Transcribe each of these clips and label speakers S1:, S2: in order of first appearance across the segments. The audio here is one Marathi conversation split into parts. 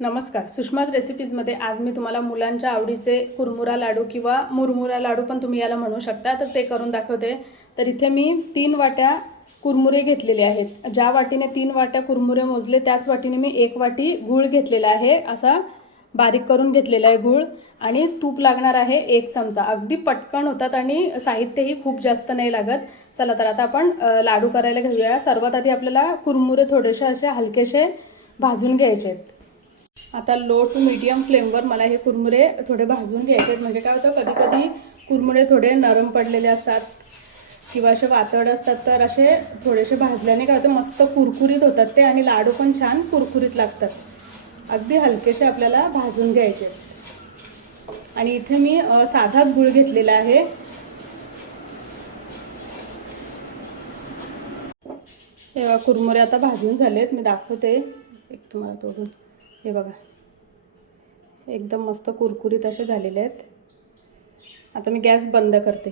S1: नमस्कार. सुषमाज रेसिपीजमध्ये आज मी तुम्हाला मुलांच्या आवडीचे कुरमुरा लाडू किंवा मुरमुरा लाडू पण तुम्ही याला म्हणू शकता. तर ते करून दाखवते. तर इथे मी तीन वाट्या कुरमुरे घेतलेले आहेत. ज्या वाटीने तीन वाट्या कुरमुरे मोजले त्याच वाटीने मी एक वाटी गूळ घेतलेला आहे. असा बारीक करून घेतलेला आहे गूळ. आणि तूप लागणार आहे एक चमचा. अगदी पटकन होतात आणि साहित्यही खूप जास्त नाही लागत. चला तर आता आपण लाडू करायला घेऊया. सर्वात आधी आपल्याला कुरमुरे थोडेसे असे हलकेसे भाजून घ्यायचे आहेत. आता लो टू मीडियम फ्लेमवर मला हे कुरमुरे थोडे भाजून घ्यायचे आहेत. म्हणजे काय होतं कधी कधी कुरमुरे थोडे नरम पडलेले असतात किंवा असे वातड असतात तर असे थोडेसे भाजल्याने काय होतं मस्त कुरकुरीत होतात ते आणि लाडू पण छान कुरकुरीत लागतात. अगदी हलकेसे आपल्याला भाजून घ्यायचे आणि इथे मी साधाच गुळ घेतलेला आहे. तेव्हा कुरमुरे आता भाजून झालेत. मी दाखवते. एक तुम्हाला तोडून. हे बघा. एकदम मस्त कुरकुरीत असे झालेले आहेत. आता मी गॅस बंद करते.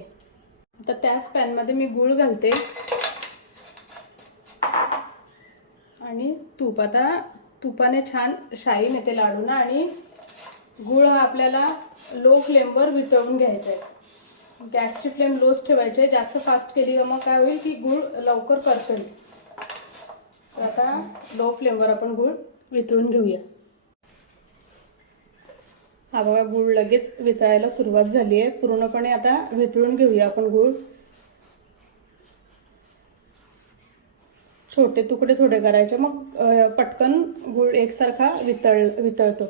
S1: आता त्याच पॅनमध्ये मी गूळ घालते. आणि तूप. आता तुपाने छान शाईन येते लाडूना आणि गूळ हा आपल्याला लो फ्लेमवर वितळून घ्यायचा आहे. गॅसची फ्लेम लोच ठेवायची आहे. जास्त फास्ट केली मग काय होईल की गूळ लवकर करतील तर आता लो फ्लेमवर आपण गूळ वितळून घेऊया. हा बघा गूळ लगेच वितळायला सुरुवात झाली आहे. पूर्णपणे आता वितळून घेऊया आपण गूळ. छोटे तुकडे थोडे करायचे मग पटकन गूळ एकसारखा वितळ वितळतो.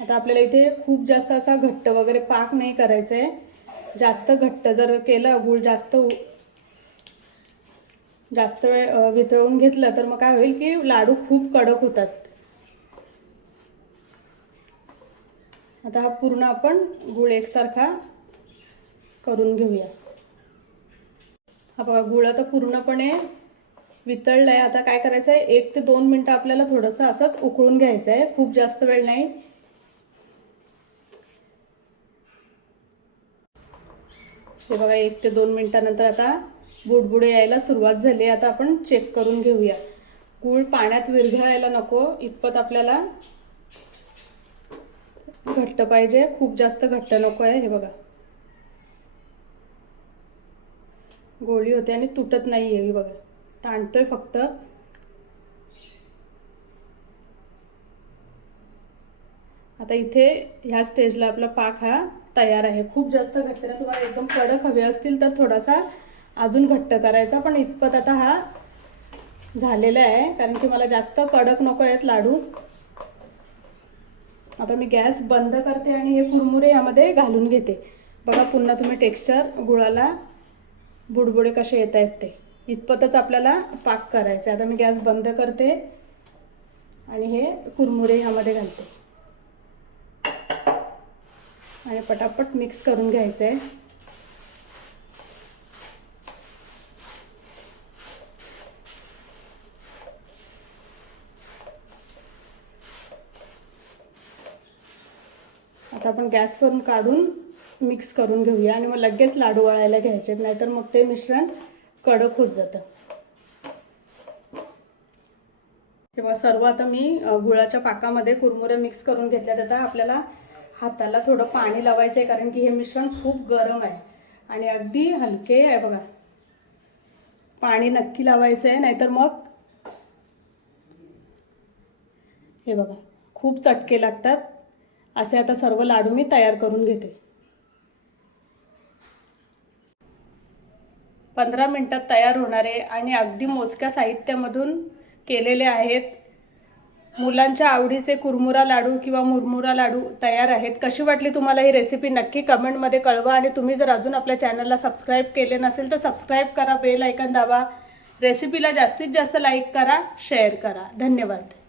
S1: आता आपल्याला इथे खूप जास्त असा घट्ट वगैरे पाक नाही करायचा आहे जास्त घट्ट जर केलं गूळ जास्त उ- जास्त वेळ वितळवून वितळून घेतलं तर मग काय होईल की लाडू खूप कडक होतात. आता हा पूर्ण आपण गूळ एकसारखा करून घेऊया. हा बघा गूळ आता पूर्णपणे वितळला आहे आता काय करायचं आहे एक ते दोन मिनटं आपल्याला थोडंसं असंच उकळून घ्यायचं आहे खूप जास्त वेळ नाही. हे बघा एक ते दोन मिनटानंतर आता बुडबुडे यायला सुरुवात झाली. आता आपण चेक करून घेऊया. गूळ पाण्यात विरघळायला नको. इतपत आपल्याला घट्ट पाहिजे खूप जास्त घट्ट नको आहे हे बघा. गोळी होते आणि तुटत नाही आहे बघा. ताणतोय फक्त. आता इथे ह्या स्टेजला आपला पाक हा तयार आहे. खूप जास्त घट्ट नाही तुम्हाला एकदम कडक हवे असतील तर थोडासा अजून घट्ट करायचा पण इतपत आता हा झालेला आहे कारण की मला जास्त कडक नको आहेत लाडू. आता मी गॅस बंद करते आणि हे कुरमुरे यामध्ये घालून घेते. बघा पुन्हा तुम्ही टेक्स्चर गुळाला बुडबुडे कसे येत आहेत ते. इतपतच आपल्याला पाक करायचं आता मी गॅस बंद करते आणि हे कुरमुरे ह्यामध्ये घालते. आणि पटापट मिक्स करून घ्यायचं आहे आता आपण गॅसवरून काढून मिक्स करून घेऊया आणि मग लगेच लाडू वळायला घ्यायचे नाहीतर मग ते मिश्रण कडक होत जातं. तेव्हा सर्व आता मी गुळाच्या पाकामध्ये कुरमुरे मिक्स करून घेतल्या जातात आपल्याला हाताला थोडं पाणी लावायचं आहे कारण की हे मिश्रण खूप गरम आहे. आणि अगदी हलके आहे बघा. पाणी नक्की लावायचं आहे नाहीतर मग हे बघा खूप चटके लागतात. असे आता सर्व लाडू मी तयार करून घेते. पंधरा मिनटात तयार होणारे आणि अगदी मोजक्या साहित्यामधून केलेले आहेत मुलांच्या आवडीचे कुरमुरा लाडू किंवा मुरमुरा लाडू तयार आहेत. कशी वाटली तुम्हाला ही रेसिपी नक्की कमेंटमध्ये कळवा आणि तुम्ही जर अजून आपल्या चॅनलला सबस्क्राईब केले नसेल तर सबस्क्राईब करा बेल ऐकन दाबा. रेसिपीला जास्तीत जास्त लाईक करा शेअर करा. धन्यवाद.